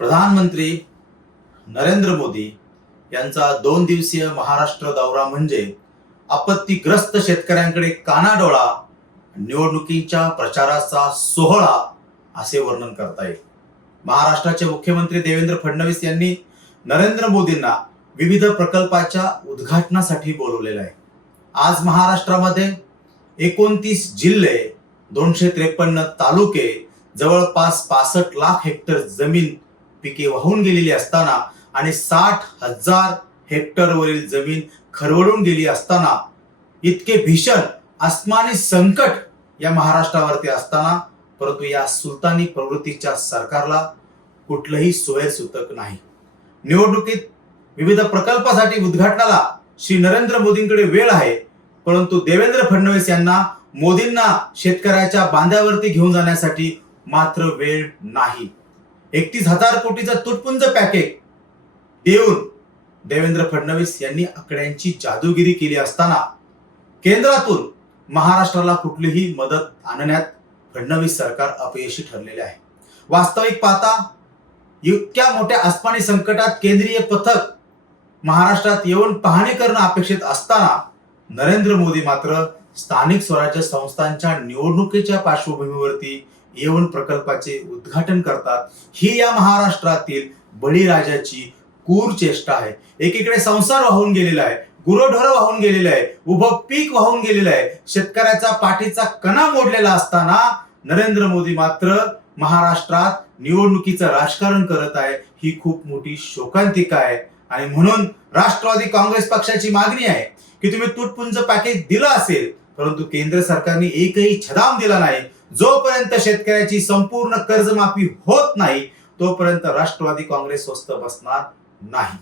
प्रधानमंत्री नरेंद्र मोदी यांचा दोन दिवसीय महाराष्ट्र दौरा म्हणजे आपत्तीग्रस्त शेतकऱ्यांकडे कानाडोळा निवडणुकीच्या प्रचाराचा सोहळा असे वर्णन करता येईल. महाराष्ट्राचे मुख्यमंत्री देवेंद्र फडणवीस यांनी नरेंद्र मोदींना विविध प्रकल्पाच्या उद्घाटनासाठी बोलवलेलं आहे. आज महाराष्ट्रामध्ये एकोणतीस जिल्हे दोनशे त्रेपन्न तालुके जवळपास पासष्ट लाख हेक्टर जमीन पिके वाहून गेलेली असताना आणि साठ हजार हेक्टरवरील जमीन खरवडून गेली असताना इतके भीषण आसमानी संकट या महाराष्ट्रावरती असताना परंतु या सुलतानी प्रवृत्तीच्या सरकारला कुठलंही सोयसूतक नाही. निवडणुकीत विविध प्रकल्पासाठी उद्घाटनाला श्री नरेंद्र मोदींकडे वेळ आहे परंतु देवेंद्र फडणवीस यांना मोदींना शेतकऱ्याच्या बांध्यावरती घेऊन जाण्यासाठी मात्र वेळ नाही. एकतीस हजार कोटीचं तुटपुंज पॅकेज देऊन देवेंद्र फडणवीस यांनी आकड्यांची जादूगिरी केली असताना केंद्रातून महाराष्ट्राला कुठलीही मदत आणण्यात फडणवीस सरकार अपयशी ठरलेले आहे. वास्तविक पाहता इतक्या मोठ्या आसमानी संकटात केंद्रीय पथक महाराष्ट्रात येऊन पाहणी करणं अपेक्षित असताना नरेंद्र मोदी मात्र स्थानिक स्वराज्य संस्थांच्या निवडणुकीच्या पार्श्वभूमीवरती येऊन प्रकल्पाचे उद्घाटन करतात. ही या महाराष्ट्रातील बळीराजाची कूर चेष्टा आहे. एकीकडे संसार वाहून गेलेला आहे गुरोढोर वाहून गेलेलं आहे उभं पीक वाहून गेलेलं आहे. शेतकऱ्याचा पाठीचा कणा मोडलेला असताना नरेंद्र मोदी मात्र महाराष्ट्रात निवडणुकीचं राजकारण करत आहे. ही खूप मोठी शोकांतिका आहे. आणि म्हणून राष्ट्रवादी काँग्रेस पक्षाची मागणी आहे की तुम्ही तुटपुंज पॅकेज दिलं असेल परंतु केंद्र सरकारने एकही छदाम दिला नाही. जोपर्यंत शेतकऱ्याची संपूर्ण कर्जमाफी होत नाही तोपर्यंत राष्ट्रवादी काँग्रेस स्वस्त बसणार नाही.